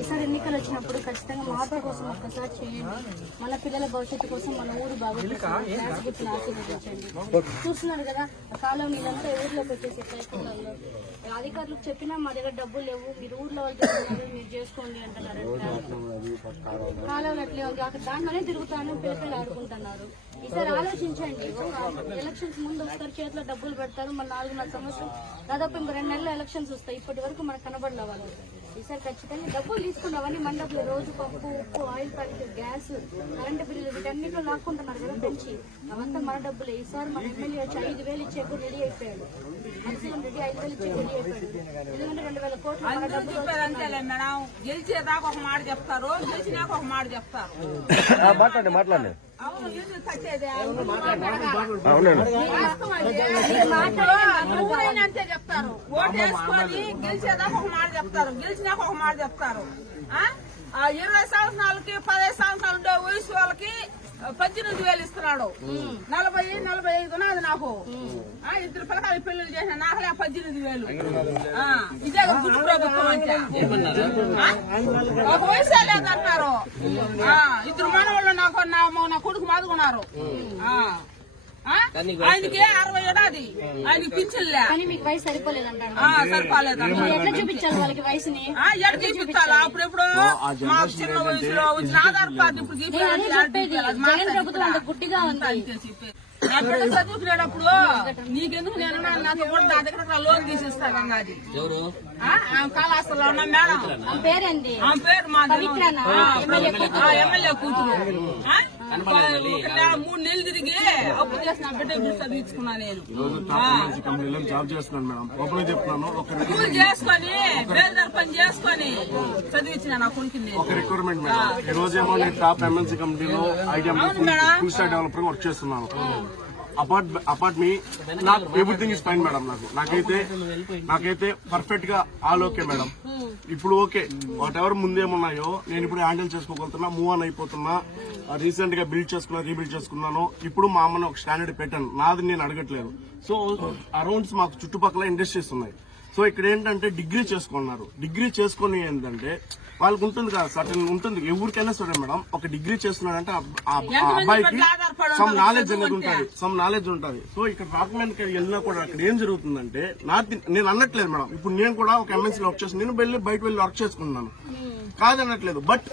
ఈసారి ఎన్నికలు వచ్చినప్పుడు ఖచ్చితంగా మార్పు కోసం ఒక్కసారి చేయండి. మన పిల్లల భవిష్యత్తు కోసం మన ఊరు బాగుంటుంది ఆశీర్వదించండి. చూస్తున్నారు కదా ఆ కాలం నీళ్ళంతా ఊర్లోకి వచ్చేసి సైకిళ్ళల్లో అధికారులకు చెప్పినా మా దగ్గర డబ్బులు లేవు. మీరు ఊర్లో వాళ్ళు మీరు చేసుకోండి అంటున్నారు. కాలువలు అట్లే అక్కడ దాంట్లోనే తిరుగుతాను పేపర్లు ఆడుకుంటున్నారు. ఈసారి ఆలోచించండి. ఎలక్షన్స్ ముందు వస్తారు చేతిలో డబ్బులు పెడతారు. మన నాలుగున్నర సంవత్సరం దాదాపు ఇంకో రెండు నెలలు ఎలక్షన్స్ వస్తాయి. ఇప్పటి వరకు మనకు కనబడలే వాళ్ళు. ఈసారి ఖచ్చితంగా డబ్బులు తీసుకున్నవన్నీ మండపంలో రోజు పప్పు ఉప్పు ఆయిల్ ప్యాకెట్ గ్యాస్ కరెంటు బిల్లులు వీటన్నిటిలో లాక్కుంటున్నారు కదా పెంచి అవంతా మన డబ్బులే. ఈసారి మన ఎమ్మెల్యే వచ్చి ఐదు వేలు ఇచ్చేకు రెడీ అయిపోయాడు. అందరూ చెప్పారు అంతేలే మేడం. గెలిచేదాకా ఒక మాట చెప్తారు గెలిచినాక ఒక మాట చెప్తారు. మాట్లాడండి మాట్లాడండి. చెప్తారు. ఓటు వేసుకొని గెలిచేదాకా ఒక మాట చెప్తారు గెలిచినాక ఒక మాట చెప్తారు. ఇరవై సంవత్సరాలకి పదహైదు సంవత్సరాలు వయసు వాళ్ళకి పద్దెనిమిది వేలు ఇస్తున్నాడు. నలభై నలభై ఐదు ఉన్నది నాకు. ఆ, ఇద్దరు పిల్లకాయలు పెళ్ళి చేసిన నాకలే పద్దెనిమిది వేలు. ఇదే గుడి ప్రభుత్వం అంటే. ఆ? ఒక వయసు లేదంటున్నారు ఆ, ఇద్దరు మనవాళ్ళు నాకు నా కొడుకు మాదుకున్నారు? ఆయనకి అరవై ఏడాది ఆయనకి పింఛన్లే. కానీ మీకు వయసు సరిపోలేదంటారు. ఆ, సరిపోలేదన్న ఎట్లా చూపించాలి వాళ్ళకి వయసుని? ఆ, ఎడ చూపించాలా? అప్పుడెప్పుడు మాకు చిన్న వయసులో వచ్చిన ఆధార్ కార్డు ఇప్పుడు జగన్ ప్రభుత్వం అంత గుడ్డిగా ఉంది. ఎక్కడ చదువుకునేటప్పుడు నీకెందుకు నేను నాతో కూడా నా దగ్గర లోన్ తీసిస్తాను అన్నది ఎవరు? ఆ, ఆమె కళాశాలలో ఉన్న మేడం. పేరేంది? ఆమె పేరు మా? ఎమ్మెల్యే కూతురు. మూడు నెలలు తిరిగి అప్పు చేసిన బిడ్డ చదివించుకున్నా నేను. కంపెనీలో జాబ్ చేస్తున్నాను మేడం. ఓపెన్ చెప్తున్నాను. ఒక స్కూల్ చేసుకొని బేల్దార్ పని చేసుకొని చదివించిన నా కొడుకు నేను. ఒక రిక్వైర్మెంట్ మేడం. ఈ రోజు ఏమో నేను టాప్ ఎంఎన్సీ కంపెనీలో ITM full stack developer work చేస్తున్నాను. అపార్ట్ అపార్ట్ మీ నాకు ఎవ్రీథింగ్ ఇస్ ఫైన్ మేడం నాకు. నాకైతే నాకైతే పర్ఫెక్ట్గా ఆల్ ఓకే మేడం ఇప్పుడు ఓకే వాట్ ఎవర్ ముందేమున్నాయో నేను ఇప్పుడు హ్యాండిల్ చేసుకోగలుగుతున్నా మూవ్ ఆన్ అయిపోతున్నా రీసెంట్గా బిల్డ్ చేసుకున్నా రీబిల్డ్ చేసుకున్నాను. ఇప్పుడు మా అమ్మని ఒక స్టాండర్డ్ పెట్టాను నాది నేను అడగట్లేదు. సో అరౌండ్స్ మాకు చుట్టుపక్కల ఇండస్ట్రీస్ ఉన్నాయి సో ఇక్కడ ఏంటంటే డిగ్రీ చేసుకున్నారు. డిగ్రీ చేసుకొని ఏంటంటే వాళ్ళకి ఉంటుంది కదా సర్టన్ ఉంటుంది. ఎవరికైనా సరే మేడం ఒక డిగ్రీ చేస్తున్నాడంటే ఆ అబ్బాయికి సమ్ నాలెడ్జ్ అనేది ఉంటుంది. సమ్ నాలెడ్జ్ ఉంటుంది. సో ఇక్కడ డాక్యుమెంట్ వెళ్ళినా కూడా అక్కడ ఏం జరుగుతుందంటే నా నేను అనట్లేదు మేడం. ఇప్పుడు నేను కూడా ఒక ఎంఎన్సీ వర్క్ చేసి నేను వెళ్ళి బయట వెళ్ళి వర్క్ చేసుకున్నాను కాదనట్లేదు బట్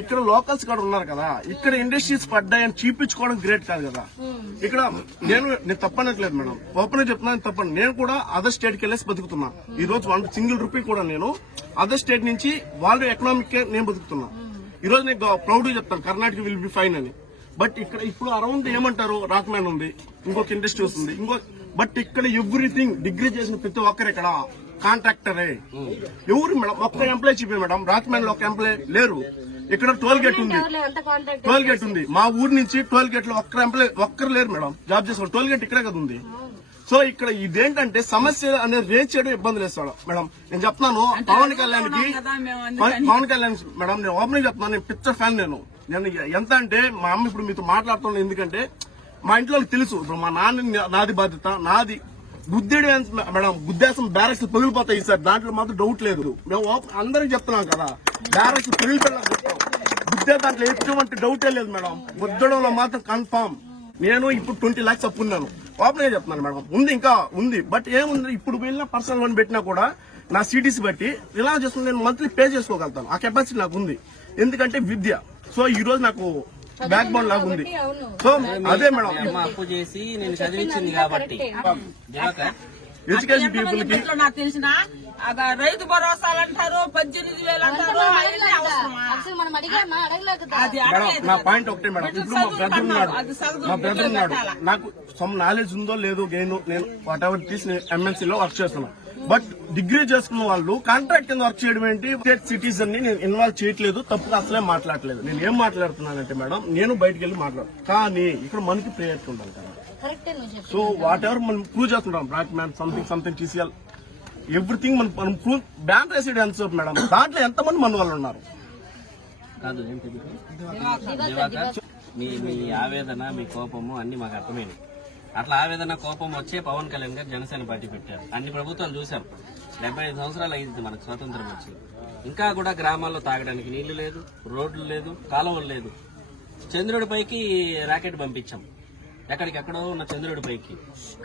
ఇక్కడ లోకల్స్ కూడా ఉన్నారు కదా. ఇక్కడ ఇండస్ట్రీస్ పడ్డాయని చూపించుకోవడం గ్రేట్ కాదు కదా. ఇక్కడ నేను నేను తప్పనట్లేదు మేడం. ఓపెన్ చెప్తున్నాను తప్పని. నేను కూడా అదర్ స్టేట్కి వెళ్ళేసి బతుకుతున్నా. ఈ రోజు వన్ సింగిల్ రూపీ కూడా నేను అదర్ స్టేట్ నుంచి వాళ్ళు ఎకనామిక్ నేను బతుకుతున్నా. ఈ రోజు నేను ప్రౌడ్ చెప్తాను. కర్ణాటక విల్ బి ఫైన్ అని బట్ ఇక్కడ ఇప్పుడు అరౌండ్ ఏమంటారు? రాక్మ్యాన్ ఉంది. ఇంకొక ఇండస్ట్రీ వస్తుంది. ఇంకో బట్ ఇక్కడ ఎవ్రీథింగ్ డిగ్రీ చేసిన ప్రతి ఒక్కరు ఇక్కడ కాంట్రాక్టరే ఎవరు మేడం? ఒక్క ఎంప్లాయ్ చెప్పే మేడం. రాక్మ్యాన్లో ఒక ఎంప్లాయ్ లేరు. ఇక్కడ టోల్ గేట్ ఉంది. టోల్ గేట్ ఉంది. మా ఊరు నుంచి టోల్ గేట్లో ఒక్కరు ఎంప్లాయ్ ఒక్కరు లేరు మేడం. జాబ్ చేసుకోవాలి టోల్ గేట్ ఇక్కడే కదా ఉంది. సో ఇక్కడ ఇదేంటంటే సమస్య అనేది రేజ్ చేయడం ఇబ్బంది లేదు మేడం నేను చెప్తున్నాను. పవన్ కళ్యాణ్కి పవన్ కళ్యాణ్ మేడం నేను ఓపెనింగ్ చెప్తున్నాను. నేను పిక్చర్ ఫ్యాన్ నేను. నేను ఎంత అంటే మా అమ్మ ఇప్పుడు మీతో మాట్లాడుతున్నాను ఎందుకంటే మా ఇంట్లో వాళ్ళకి తెలుసు. ఇప్పుడు మా నాన్న నాది బాధ్యత నాది గుద్దేడు మేడం గుద్దేశం బ్యారెక్స్ పగిలిపోతాయి సార్ దాంట్లో మాత్రం డౌట్ లేదు. మేము ఓపెన్ అందరికి చెప్తున్నాం కదా బ్యారెక్స్ పగిలిపోయినా గుద్దే దాంట్లో ఎటువంటి డౌటే లేదు మేడం. గుద్దడంలో మాత్రం కన్ఫామ్ నేను ఇప్పుడు ట్వంటీ ల్యాక్స్ అప్పున్నాను ఓపెన్గా చెప్తున్నాను మేడం. ఉంది ఇంకా ఉంది. బట్ ఏముంది? ఇప్పుడు వెళ్ళిన పర్సనల్ లోన్ పెట్టినా కూడా నా సిటీసీ బట్టి ఇలా చేస్తున్నా నేను మంత్లీ పే చేసుకోగలుగుతాను. ఆ కెపాసిటీ నాకు ఉంది. ఎందుకంటే విద్య. సో ఈ రోజు నాకు బ్యాక్ బోన్ లాగా ఉంది. సో అదే మేడం అప్పు చేసి నేను చదివించింది కాబట్టి. ఎడ్యుకేషన్ పీపుల్కి నాకు తెలిసిన రైతు భరోసాలు అంటారు పద్దెనిమిది వేలు అంటారు. నా పాయింట్ ఒకటే మేడం. ఇప్పుడు మా బ్రదర్ ఉన్నాడు. మా బ్రదర్ ఉన్నాడు? నాకు సమ్ నాలెడ్జ్ ఉందో లేదో నేను నేను వాట్ ఎవర్ తీసి ఎంఎన్సీ లో వర్క్ చేస్తున్నా బట్ డిగ్రీ చేసుకున్న వాళ్ళు కాంట్రాక్ట్ కింద వర్క్ చేయడం ఏంటి? స్టేట్ సిటిజన్ని నేను ఇన్వాల్వ్ చేయట్లేదు తప్పుగా అసలే మాట్లాడలేదు నేను ఏం మాట్లాడుతున్నానంటే మేడం నేను బయటికి వెళ్ళి మాట్లాడు కానీ ఇక్కడ మనకి ప్రేయర్ ఉండాలి కదా. సో వాట్ ఎవర్ మనం ప్రూవ్ చేస్తుంటాం. Black man something something TCL everything మనం మనం ప్రూవ్ బ్యాంక్ రెసిడెన్స్ మేడం? దాంట్లో ఎంతమంది మన వాళ్ళు ఉన్నారు? కాదు మీ మీ ఆవేదన మీ కోపము అన్ని మాకు అర్థమైనవి అట్లా ఆవేదన కోపం వచ్చే పవన్ కళ్యాణ్ గారు జనసేన పార్టీ పెట్టారు. అన్ని ప్రభుత్వాలు చూసాం డెబ్బై ఐదు సంవత్సరాలు అయింది మనకు స్వాతంత్రం వచ్చి ఇంకా కూడా గ్రామాల్లో తాగడానికి నీళ్ళు లేదు రోడ్లు లేదు కాలువలు లేదు. చంద్రుడి పైకి రాకెట్ పంపించాం. ఎక్కడికెక్కడో ఉన్న చంద్రుడి పైకి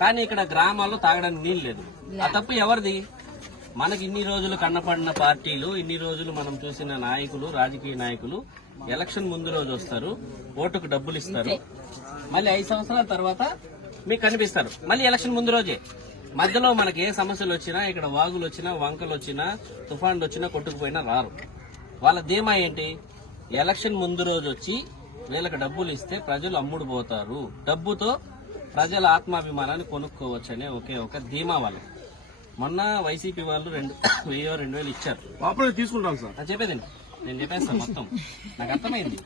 కానీ ఇక్కడ గ్రామాల్లో తాగడానికి నీళ్ళు లేదు. ఆ తప్పు ఎవరిది? మనకి ఇన్ని రోజులు కన్నపడిన పార్టీలు ఇన్ని రోజులు మనం చూసిన నాయకులు రాజకీయ నాయకులు ఎలక్షన్ ముందు రోజు వస్తారు ఓటుకు డబ్బులు ఇస్తారు. మళ్ళీ ఐదు సంవత్సరాల తర్వాత మీకు కనిపిస్తారు. మళ్ళీ ఎలక్షన్ ముందు రోజే. మధ్యలో మనకి ఏ సమస్యలు వచ్చినా ఇక్కడ వాగులు వచ్చినా వంకలు వచ్చినా తుఫాన్లు వచ్చినా కొట్టుకుపోయినా రారు. వాళ్ళ ధీమా ఏంటి? ఎలక్షన్ ముందు రోజు వచ్చి వీళ్ళకి డబ్బులు ఇస్తే ప్రజలు అమ్ముడు పోతారు డబ్బుతో ప్రజల ఆత్మాభిమానాన్ని కొనుక్కోవచ్చనే ఒకే ఒక ధీమా వాళ్ళకి. మొన్న వైసీపీ వాళ్ళు రెండు వెయ్యో రెండు వేలు ఇచ్చారు. తీసుకుంటాం సార్. చెప్పేదండి నేను చెప్పేస్తాను మొత్తం. నాకు అర్థమైంది.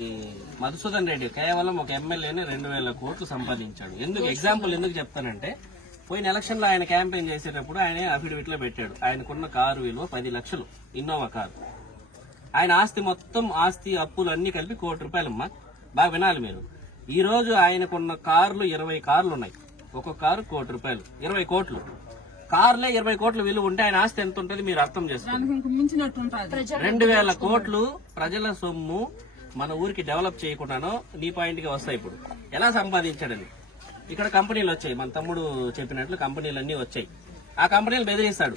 ఈ మధుసూదన్ రెడ్డి కేవలం ఒక ఎమ్మెల్యేని రెండు వేల కోట్లు సంపాదించాడు. ఎందుకు ఎగ్జాంపుల్ ఎందుకు చెప్తానంటే పోయిన ఎలక్షన్లో ఆయన క్యాంపెయిన్ చేసేటప్పుడు ఆయన అఫిడవిట్లో పెట్టాడు. ఆయనకున్న కారు విలువ పది లక్షలు. Innova car. ఆయన ఆస్తి మొత్తం ఆస్తి అప్పులు అన్ని కలిపి కోటి రూపాయలమ్మా. బాగా వినాలి మీరు. ఈ రోజు ఆయనకున్న కార్లు ఇరవై కార్లు ఉన్నాయి. ఒక్కొక్క కారు కోటి రూపాయలు. ఇరవై కోట్లు. కార్లే ఇరవై కోట్ల విలువ ఉంటే ఆయన ఆస్తి ఎంత ఉంటుంది మీరు అర్థం చేసుకోండి. ఇంక మించినట్టు ఉంటుంది. రెండు వేల కోట్లు ప్రజల సొమ్ము మన ఊరికి డెవలప్ చేయకుండానో నీ పాయింట్కి వస్తాయి ఇప్పుడు. ఎలా సంపాదించాడని? ఇక్కడ కంపెనీలు వచ్చాయి. మన తమ్ముడు చెప్పినట్లు కంపెనీలు అన్ని వచ్చాయి. ఆ కంపెనీలు బెదిరిస్తాడు.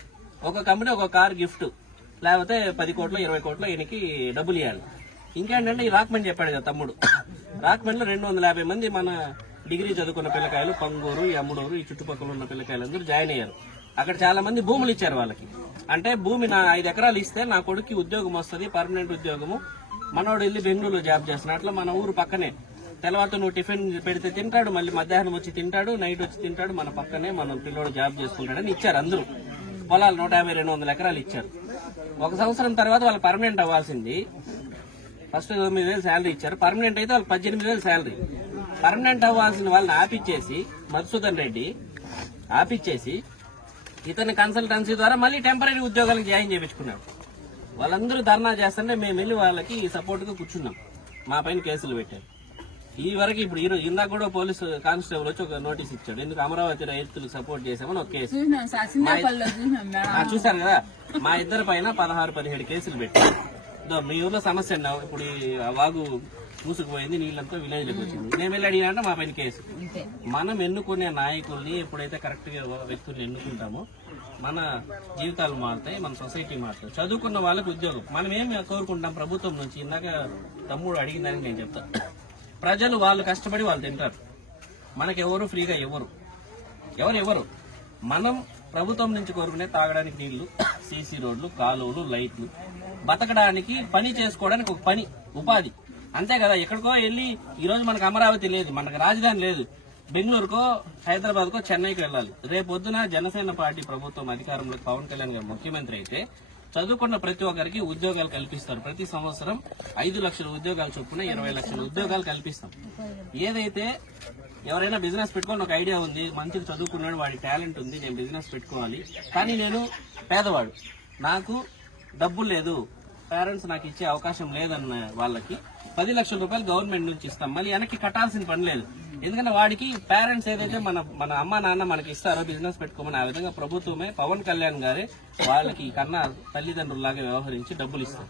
ఒక కంపెనీ ఒక కార్ గిఫ్ట్. లేకపోతే పది కోట్లు ఇరవై కోట్లు ఈయనకి డబ్బులు ఇవ్వాలి ఇంకేంటంటే ఈ రాక్మెన్ చెప్పాడు కదా తమ్ముడు. రాక్మెన్లో రెండు వందల యాభై మంది మన డిగ్రీ చదువుకున్న పిల్లకాయలు పంగూరు ఈ అమ్ముడూరు ఈ చుట్టుపక్కల ఉన్న పిల్లకాయలందరూ జాయిన్ అయ్యారు. అక్కడ చాలా మంది భూములు ఇచ్చారు వాళ్ళకి. అంటే భూమి నా ఐదు ఎకరాలు ఇస్తే నా కొడుకు ఉద్యోగం వస్తుంది పర్మనెంట్ ఉద్యోగము. మనోడు వెళ్ళి బెంగళూరులో జాబ్ చేస్తున్నాడు. అట్లా మన ఊరు పక్కనే. తెల్లవారితో నువ్వు టిఫిన్ పెడితే తింటాడు మళ్ళీ మధ్యాహ్నం వచ్చి తింటాడు నైట్ వచ్చి తింటాడు మన పక్కనే మన పిల్లోడు జాబ్ చేసుకుంటాడని ఇచ్చారు అందరూ. పొలాలు నూట యాభై రెండు వందల ఎకరాలు ఇచ్చారు. ఒక సంవత్సరం తర్వాత వాళ్ళు పర్మనెంట్ అవ్వాల్సింది. ఫస్ట్ తొమ్మిది వేలు శాలరీ ఇచ్చారు. పర్మనెంట్ అయితే వాళ్ళు పద్దెనిమిది వేలు శాలరీ. పర్మనెంట్ అవ్వాల్సిన వాళ్ళని ఆపిచ్చేసి మధుసూదన్ రెడ్డి ఆపిచ్చేసి ఇతని కన్సల్టెన్సీ ద్వారా మళ్ళీ టెంపరీ ఉద్యోగాలకు జాయిన్ చేయించుకున్నాడు. వాళ్ళందరూ ధర్నా చేస్తుంటే మేము వెళ్ళి వాళ్ళకి సపోర్ట్గా కూర్చున్నాం. మా పైన కేసులు పెట్టారు. ఈ వరకు ఇప్పుడు ఈ రోజు ఇందాక కూడా పోలీసు కానిస్టేబుల్ వచ్చి ఒక నోటీస్ ఇచ్చాడు. ఎందుకు అమరావతి రైతులకు సపోర్ట్ చేశామని ఒక కేసు. చూసినాం సార్ చిన్నపల్లిలో చూసినాం మేడం ఆ, చూశారు కదా? మా ఇద్దరి పైన పదహారు పదిహేడు కేసులు పెట్టారు. మీ ఊర్లో సమస్య ఇప్పుడు వాగు మూసుకుపోయింది నీళ్ళంతా విలేజ్లోకి వచ్చింది. నేను వెళ్ళి అడిగినా మా పైన కేసు. మనం ఎన్నుకునే నాయకుల్ని ఎప్పుడైతే కరెక్ట్గా వ్యక్తుల్ని ఎన్నుకుంటామో మన జీవితాలు మారుతాయి మన సొసైటీ మారుతాయి. చదువుకున్న వాళ్ళకి ఉద్యోగం. మనం ఏం కోరుకుంటాం ప్రభుత్వం నుంచి? ఇందాక తమ్ముడు అడిగిందని నేను చెప్తాను ప్రజలు వాళ్ళు కష్టపడి వాళ్ళు తింటారు. మనకి ఎవరు ఫ్రీగా ఇవ్వరు. ఎవరు ఎవరు మనం ప్రభుత్వం నుంచి కోరుకునే తాగడానికి నీళ్ళు సీసీ రోడ్లు కాలువలు లైట్లు. బతకడానికి పని చేసుకోవడానికి ఒక పని ఉపాధి. అంతే కదా ఎక్కడికో వెళ్ళి ఈరోజు మనకు అమరావతి లేదు మనకు రాజధాని లేదు. బెంగళూరుకో హైదరాబాద్కో చెన్నైకి వెళ్ళాలి. రేపు పొద్దున జనసేన పార్టీ ప్రభుత్వం అధికారంలో పవన్ కళ్యాణ్ గారు ముఖ్యమంత్రి అయితే చదువుకున్న ప్రతి ఒక్కరికి ఉద్యోగాలు కల్పిస్తారు. ప్రతి సంవత్సరం ఐదు లక్షల ఉద్యోగాలు చొప్పున ఇరవై లక్షల ఉద్యోగాలు కల్పిస్తాం. ఏదైతే ఎవరైనా బిజినెస్ పెట్టుకొని ఒక ఐడియా ఉంది మంచిగా చదువుకున్నాడు వాడి టాలెంట్ ఉంది నేను బిజినెస్ పెట్టుకోవాలి. కానీ నేను పేదవాడు. నాకు డబ్బులు లేదు. పేరెంట్స్ నాకు ఇచ్చే అవకాశం లేదన్న వాళ్ళకి పది లక్షల రూపాయలు గవర్నమెంట్ నుంచి ఇస్తాం. మళ్ళీ వెనక్కి కట్టాల్సిన పని లేదు. ఎందుకంటే వాడికి పేరెంట్స్ ఏదైతే మన మన అమ్మ నాన్న మనకి ఇస్తారో బిజినెస్ పెట్టుకోమని ఆ విధంగా ప్రభుత్వమే పవన్ కళ్యాణ్ గారే వాళ్ళకి కన్నా తల్లిదండ్రుల్లాగా వ్యవహరించి డబ్బులు ఇస్తారు.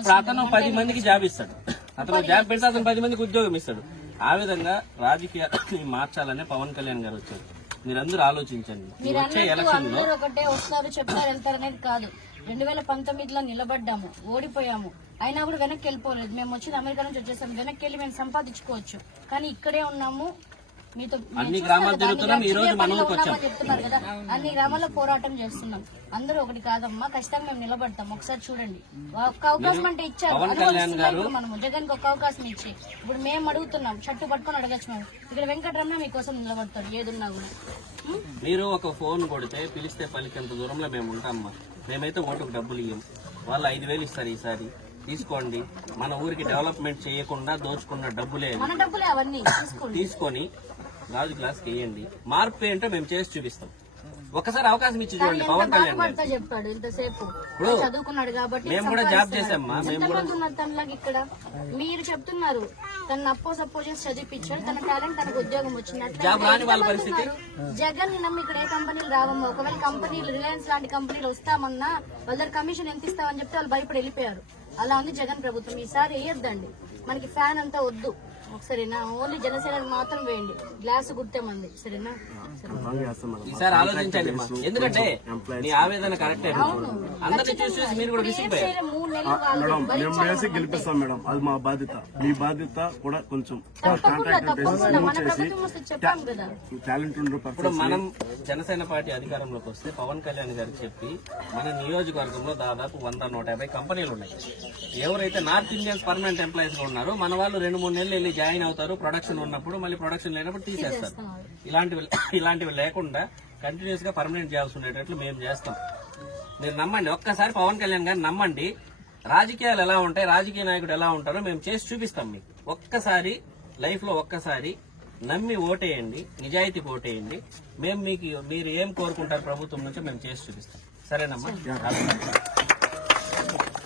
ఇప్పుడు అతను పది మందికి జాబ్ ఇస్తాడు. అతను జాబ్ పెడితే అతను పది మందికి ఉద్యోగం ఇస్తాడు. ఆ విధంగా రాజకీయాన్ని మార్చాలనే పవన్ కళ్యాణ్ గారు వచ్చారు. మీరందరూ ఆలోచించండి. మీరు వచ్చే అన్నట్టు ఎలక్షన్లో అందరూ ఒకటే వస్తారు చెప్తారు వెళ్తారు అనేది కాదు. రెండు వేల పంతొమ్మిదిలో నిలబడ్డాము ఓడిపోయాము. అయినా కూడా వెనక్కి వెళ్ళిపోలేదు. మేము వచ్చింది అమెరికా నుంచి వచ్చేసాం వెనక్కి వెళ్ళి మేము సంపాదించుకోవచ్చు. కానీ ఇక్కడే ఉన్నాము అన్ని గ్రామాలు తిరుగుతున్నాం, ఈ రోజు మన వచ్చాం. అన్ని గ్రామాల్లో పోరాటం చేస్తున్నాం. అందరూ ఒకటి కాదమ్మా ఖచ్చితంగా మేము నిలబడతాం. ఒకసారి చూడండి. ఒక్క అవకాశం అంటే ఇచ్చారు. మనము. జగన్కి ఒక్క అవకాశం ఇచ్చి ఇప్పుడు మేము అడుగుతున్నాం షట్టు పట్టుకొని అడగచ్చు మేము. ఇక్కడ వెంకటరమణ మీకోసం నిలబడతాడు ఏదున్నా కూడా? మీరు ఒక ఫోన్ కొడితే పిలిస్తే పలికేంత దూరంలో మేము ఉంటామమ్మా. మేమైతే ఓటుకు డబ్బులు ఇయ్యం. వాళ్ళు ఐదు వేలు ఇస్తారు ఈసారి. తీసుకోండి. మన ఊరికి డెవలప్మెంట్ చేయకుండా దోచుకున్న డబ్బులే తీసుకొని రాజు గ్లాస్కి వేయండి. మార్పు ఏంటో మేము చేసి చూపిస్తాం. ఒకసారి అవకాశం ఇచ్చి చూడండి పవన్ కళ్యాణ్ గారు. చెప్పాడు ఇంతసేపు. ఇప్పుడు చదువుకున్నాడు కాబట్టి మేము కూడా జాబ్. చేసామ్మా, మేము కూడా- ఎంతమంది ఉన్నారు తనలాగా ఇక్కడ? మీరు చెప్తున్నారు తన అప్పో సప్పో చేసి చదివిపించాడు. తన టాలెంట్ తనకు ఉద్యోగం వచ్చినట్లు జాబ్ రాని వాళ్ళ పరిస్థితి? జగన్ని నమ్మి ఇక్కడ ఏ కంపెనీలు రావమ్మా? ఒకవేళ కంపెనీలు రిలయన్స్ లాంటి కంపెనీలు వస్తామన్నా వాళ్ళ దగ్గర కమిషన్ ఎంత ఇస్తామని చెప్తే వాళ్ళు భయపడి వెళ్ళిపోయారు. అలా ఉంది జగన్ ప్రభుత్వం. ఈసారి వేయొద్దండి. మనకి ఫ్యాన్ అంతా వద్దు. సరేనా? ఓన్లీ జనసేనకు మాత్రం వేయండి. గ్లాస్ గుర్తేమంది. సరేనా? ఈసారి ఆలోచించండి. ఎందుకంటే మీ ఆవేదన కరెక్టే అందరిని చూసి చూసి మీరు కూడా విసిగిపోయారు. మూడు మేము వేసి మనం. గెలిపిస్తాం మేడం. అది మా బాధ్యత. మీ బాధ్యత కూడా కొంచెం చేసి టాలెంట్ ఇప్పుడు మనం జనసేన పార్టీ అధికారంలోకి వస్తే పవన్ కళ్యాణ్ గారు చెప్పి మన నియోజకవర్గంలో దాదాపు వంద నూట యాభై కంపెనీలు ఉన్నాయి. ఎవరైతే నార్త్ ఇండియన్స్ పర్మనెంట్ ఎంప్లాయీస్ ఉన్నారో మన వాళ్ళు రెండు మూడు నెలలు వెళ్ళి జాయిన్ అవుతారు ప్రొడక్షన్ ఉన్నప్పుడు మళ్ళీ ప్రొడక్షన్ లేనప్పుడు తీసేస్తారు. ఇలాంటివి ఇలాంటివి లేకుండా కంటిన్యూస్గా పర్మనెంట్ జాబ్స్ ఉండేటట్లు మేము చేస్తాం. మీరు నమ్మండి ఒక్కసారి పవన్ కళ్యాణ్ గారిని నమ్మండి రాజకీయాలు ఎలా ఉంటాయి రాజకీయ నాయకుడు ఎలా ఉంటారో మేము చేసి చూపిస్తాం మీకు. ఒక్కసారి లైఫ్లో ఒక్కసారి నమ్మి ఓటేయండి నిజాయితీకి ఓటేయండి. మేము మీకు మీరు ఏం కోరుకుంటారు ప్రభుత్వం నుంచి మేము చేసి చూపిస్తాం. సరేనమ్మా?